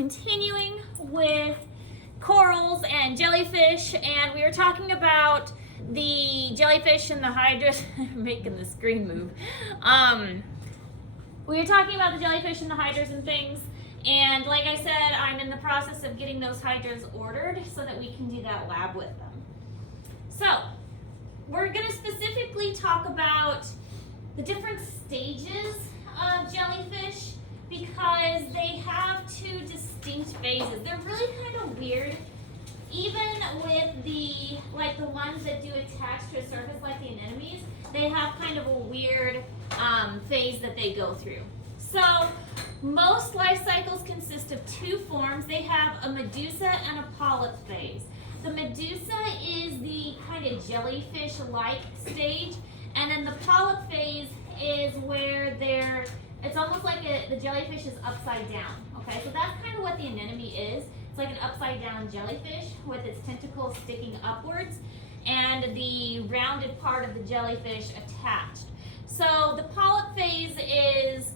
continuing with corals and jellyfish, and we were talking about the jellyfish and the hydras. I'm making the screen move. We were talking about the jellyfish and the hydras and things, and like I said, I'm in the process of getting those hydras ordered so that we can do that lab with them. So we're going to specifically talk about the different stages of jellyfish because they have two distinct phases. They're really kind of weird. Even with the ones that do attach to a surface like the anemones, they have kind of a weird phase that they go through. So most life cycles consist of two forms. They have a medusa and a polyp phase. The medusa is the kind of jellyfish-like stage, and then the polyp phase is where it's almost like the jellyfish is upside down. Okay, so that's kind of what the anemone is. It's like an upside down jellyfish with its tentacles sticking upwards and the rounded part of the jellyfish attached. So the polyp phase is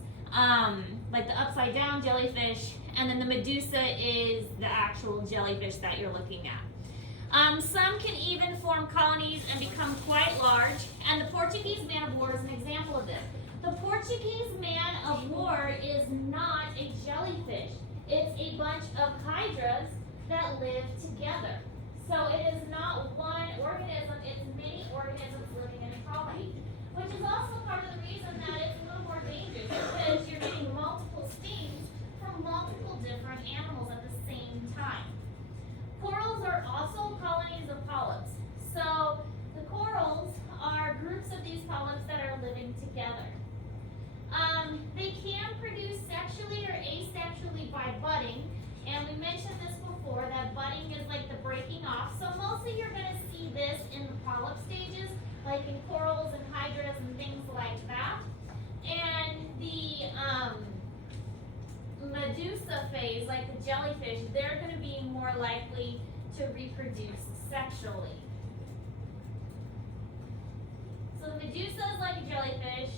like the upside down jellyfish, and then the medusa is the actual jellyfish that you're looking at. Some can even form colonies and become quite large, and the Portuguese man of war is an example of this. The Portuguese man of war is not a jellyfish. It's a bunch of hydras that live together. So it is not one organism, it's many organisms living in a colony, which is also part of the reason that it's a little more dangerous because you're getting multiple stings from multiple different animals at the same time. Corals are also colonies of polyps. So the corals are groups of these polyps that are living together. They can produce sexually or asexually by budding, and we mentioned this before, that budding is like the breaking off. So mostly you're going to see this in the polyp stages, like in corals and hydras and things like that. And the medusa phase, like the jellyfish, they're going to be more likely to reproduce sexually. So the medusa is like a jellyfish.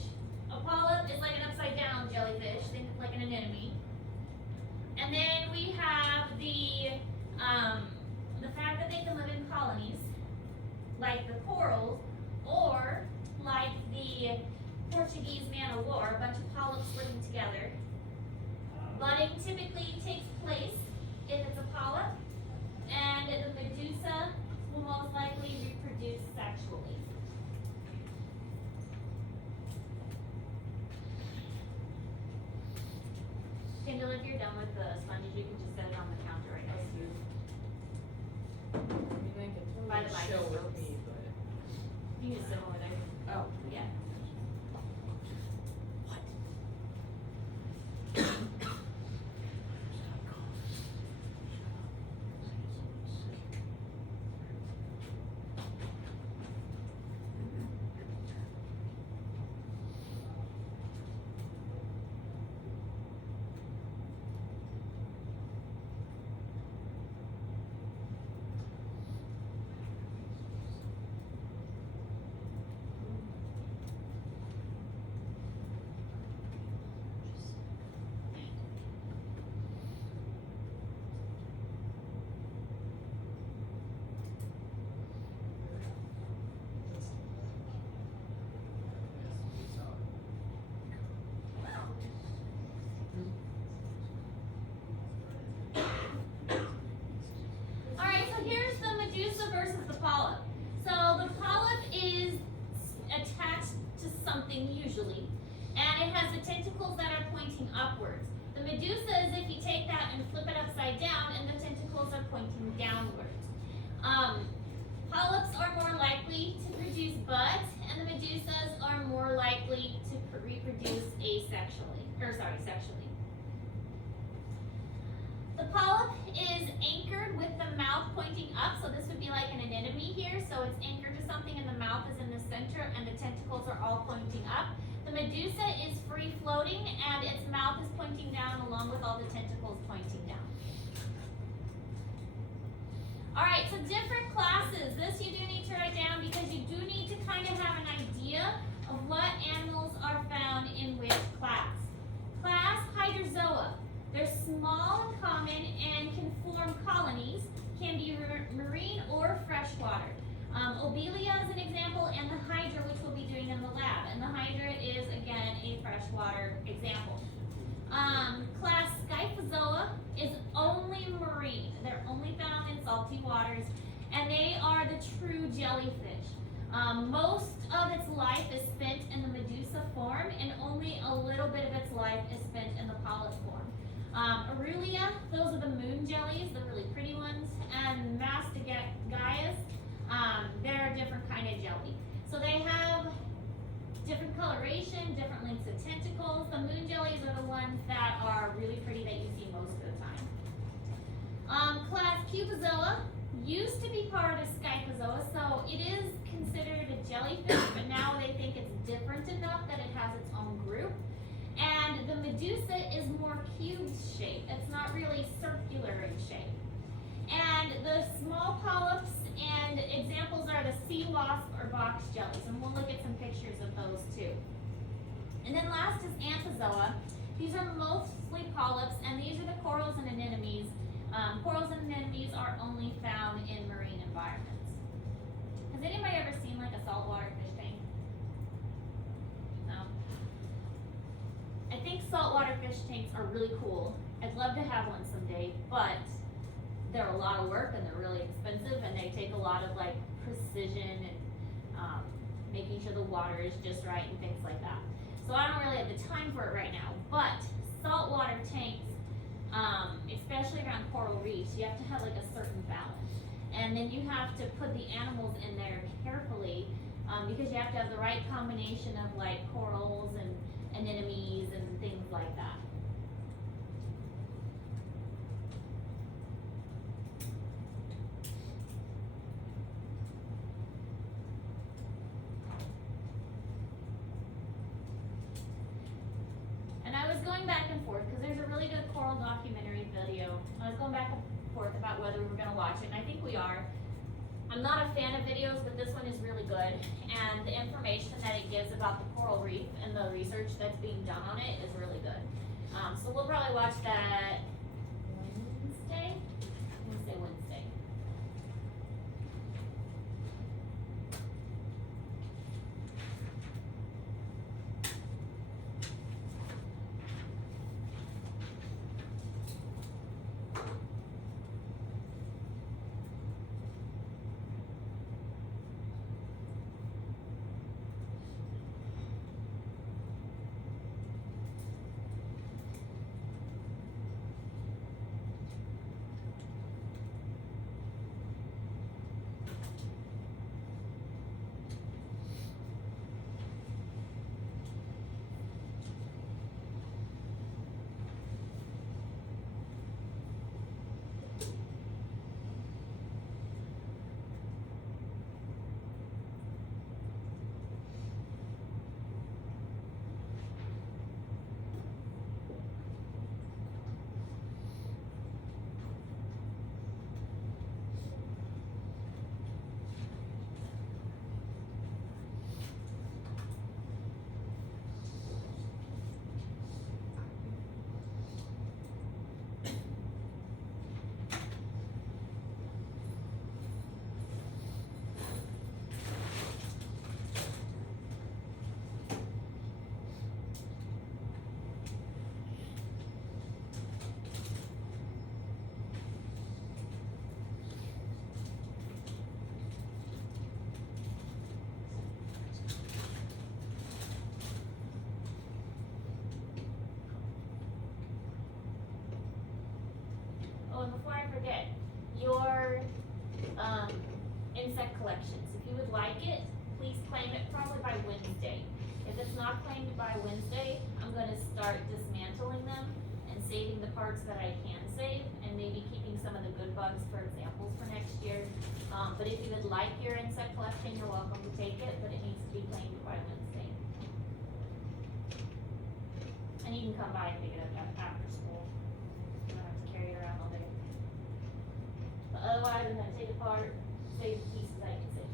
A polyp is like an upside down jellyfish, think like an anemone. And then we have the fact that they can live in colonies, like the corals, or like the Portuguese man of war, a bunch of polyps living together. Budding typically takes place if it's a polyp, and the medusa will most likely reproduce sexually. Kendall, if you're done with the sponges, you can just set it on the counter right next to you. I mean, I By the can totally show with microscopes. me, but. You can just sit over there. Oh. Yeah. Versus the polyp. So the polyp is attached to something usually, and it has the tentacles that are pointing upwards. The medusa is if you take that and flip it upside down, and the tentacles are pointing downwards. Polyps are more likely to produce buds, and the medusas are more likely to reproduce sexually. The polyp is anchored with the mouth pointing up, so this would be like an anemone here. So it's anchored to something and the mouth is in the center and the tentacles are all pointing up. The medusa is free floating and its mouth is pointing down along with all the tentacles pointing down. Alright, so different classes. This you do need to write down because you do need to kind of have an idea of what animals are found in which class. Class Hydrozoa. They're small and common and can form colonies, can be marine or freshwater. Obelia is an example, and the hydra, which we'll be doing in the lab. And the hydra is, again, a freshwater example. Class Scyphozoa is only marine. They're only found in salty waters, and they are the true jellyfish. Most of its life is spent in the medusa form, and only a little bit of its life is spent in the polyp form. Aurelia, those are the moon jellies, the really pretty ones, and Mastagaias, they're a different kind of jelly. So they have different coloration, different lengths of tentacles. The moon jellies are the ones that are really pretty that you see most of the time. Class Cubozoa used to be part of Scyphozoa, so it is considered a jellyfish, but now they think it's different enough that it has its own group. And the medusa is more cube shaped. It's not really circular in shape. And the small polyps and examples are the sea wasp or box jellies, and we'll look at some pictures of those too. And then last is Anthozoa. These are mostly polyps, and these are the corals and anemones. Corals and anemones are only found in marine environments. Has anybody ever seen like a saltwater fish tank? No? I think saltwater fish tanks are really cool. I'd love to have one someday, but they're a lot of work and they're really expensive, and they take a lot of like precision and making sure the water is just right and things like that. So I don't really have the time for it right now, but saltwater tanks, especially around coral reefs, you have to have like a certain balance. And then you have to put the animals in there carefully because you have to have the right combination of like corals and anemones and things like that. Going back and forth because there's a really good coral documentary video. I was going back and forth about whether we were going to watch it, and I think we are. I'm not a fan of videos, but this one is really good, and the information that it gives about the coral reef and the research that's being done on it is really good. So we'll probably watch that Wednesday. Oh, and before I forget, your insect collections. If you would like it, please claim it probably by Wednesday. If it's not claimed by Wednesday, I'm going to start dismantling them and saving the parts that I can save, and maybe keeping some of the good bugs for examples for next year. But if you would like your insect collection, you're welcome to take it, but it needs to be claimed by Wednesday. And you can come by and pick it up after school. You don't have to carry it around all day. But otherwise, I'm going to take it apart, save the pieces I can save.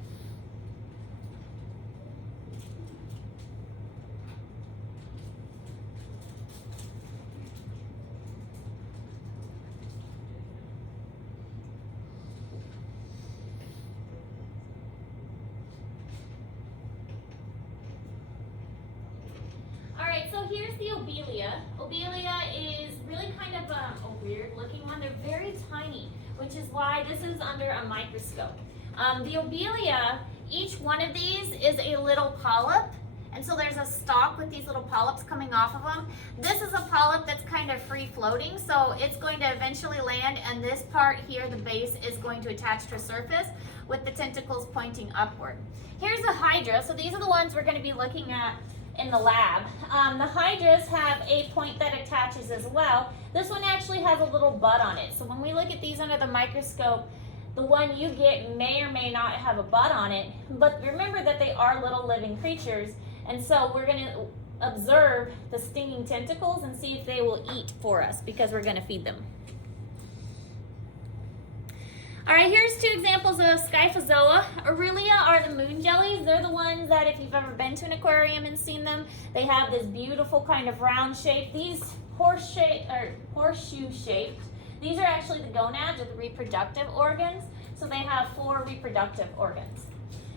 here's the obelia. Obelia is really kind of a weird looking one. They're very tiny, which is why this is under a microscope. The obelia, each one of these is a little polyp. And so there's a stalk with these little polyps coming off of them. This is a polyp that's kind of free floating, so it's going to eventually land, and this part here, the base, is going to attach to a surface with the tentacles pointing upward. Here's a hydra. So these are the ones we're going to be looking at in the lab. The hydras have a point that attaches as well. This one actually has a little bud on it. So when we look at these under the microscope, the one you get may or may not have a bud on it, but remember that they are little living creatures. And so we're going to observe the stinging tentacles and see if they will eat for us, because we're going to feed them. All right, here's two examples of Scyphozoa. Aurelia are the moon jellies. They're the ones that, if you've ever been to an aquarium and seen them, they have this beautiful kind of round shape. These horseshoe shaped. These are actually the gonads, or the reproductive organs. So they have 4 reproductive organs.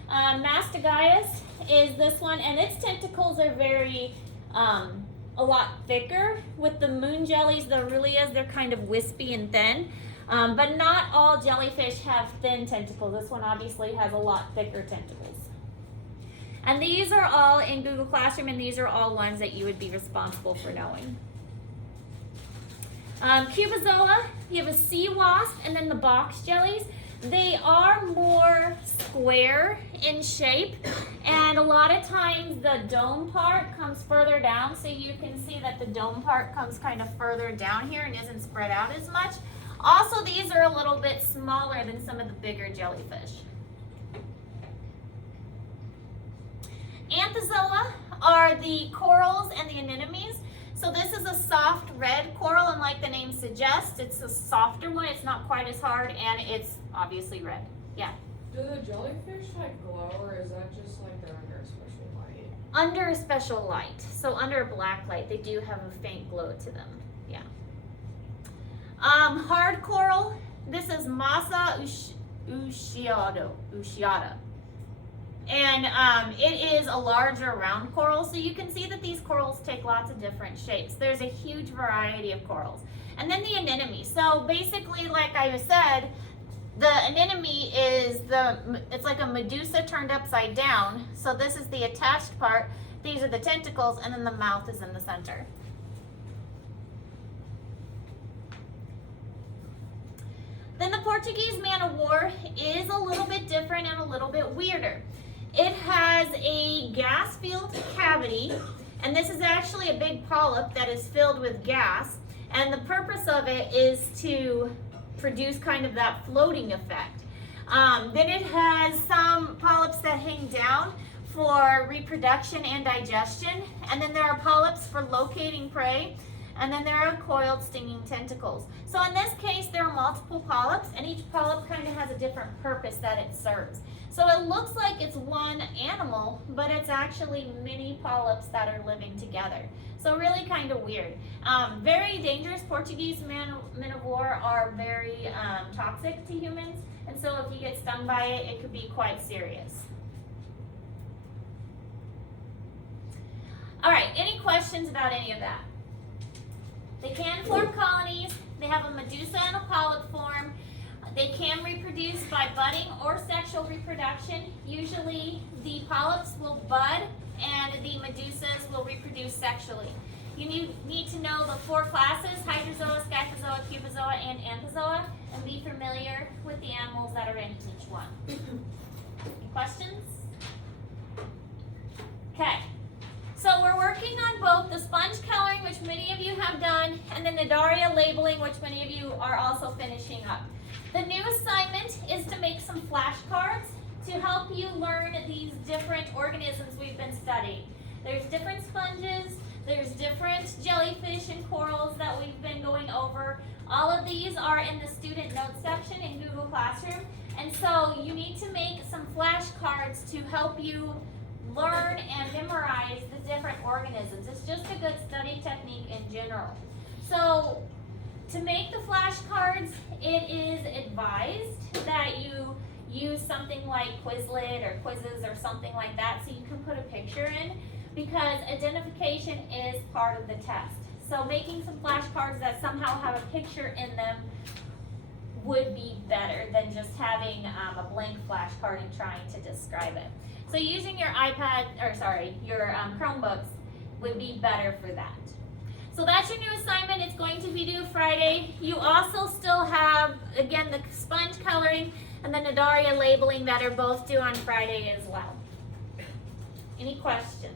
Mastigias is this one, and its tentacles are very, a lot thicker. With the moon jellies, the Aurelias, they're kind of wispy and thin. But not all jellyfish have thin tentacles. This one obviously has a lot thicker tentacles. And these are all in Google Classroom, and these are all ones that you would be responsible for knowing. Cubozoa, you have a sea wasp, and then the box jellies. They are more square in shape, and a lot of times the dome part comes further down, so you can see that the dome part comes kind of further down here and isn't spread out as much. Also, these are a little bit smaller than some of the bigger jellyfish. Anthozoa are the corals and the anemones. So this is a soft red coral, and like the name suggests, it's a softer one. It's not quite as hard, and it's obviously red. Yeah? Do the jellyfish like glow, or is that just like they're under a special light? Under a special light. So under a black light, they do have a faint glow to them. Yeah. Hard coral, this is Massa usciata. And it is a larger round coral, so you can see that these corals take lots of different shapes. There's a huge variety of corals. And then the anemone. So basically, like I said, the anemone is it's like a medusa turned upside down. So this is the attached part. These are the tentacles, and then the mouth is in the center. Then the Portuguese man-o-war is a little bit different and a little bit weirder. It has a gas-filled cavity, and this is actually a big polyp that is filled with gas, and the purpose of it is to produce kind of that floating effect. Then it has some polyps that hang down for reproduction and digestion, and then there are polyps for locating prey, and then there are coiled stinging tentacles. So in this case, there are multiple polyps, and each polyp kind of has a different purpose that it serves. So it looks like it's one animal, but it's actually many polyps that are living together. So really kind of weird. Very dangerous. Portuguese man-o-war are very toxic to humans, and so if you get stung by it, it could be quite serious. All right, any questions about any of that? They can form colonies. They have a medusa and a polyp form. They can reproduce by budding or sexual reproduction. Usually the polyps will bud and the medusas will reproduce sexually. You need to know the 4 classes: Hydrozoa, Scyphozoa, Cubozoa, and Anthozoa, and be familiar with the animals that are in each one. Any questions? Okay. So we're working on both the sponge coloring, which many of you have done, and the Nadaria labeling, which many of you are also finishing up. The new assignment is to make some flashcards to help you learn these different organisms we've been studying. There's different sponges, there's different jellyfish and corals that we've been going over. All of these are in the student notes section in Google Classroom, and so you need to make some flashcards to help you learn and memorize the different organisms. It's just a good study technique in general. So to make the flashcards, it is advised that you use something like Quizlet or Quizzes or something like that, so you can put a picture in. because identification is part of the test. So making some flashcards that somehow have a picture in them would be better than just having a blank flashcard and trying to describe it. So using your your Chromebooks would be better for that. So that's your new assignment. It's going to be due Friday. You also still have, again, the sponge coloring and the Nadaria labeling that are both due on Friday as well. Any questions?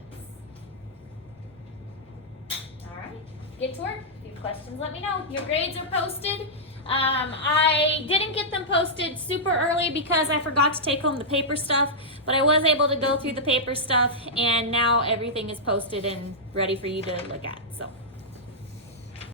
All right, get to work. If you have questions, let me know. Your grades are posted. I didn't get them posted super early because I forgot to take home the paper stuff, but I was able to go through the paper stuff, and now everything is posted and ready for you to look at. So.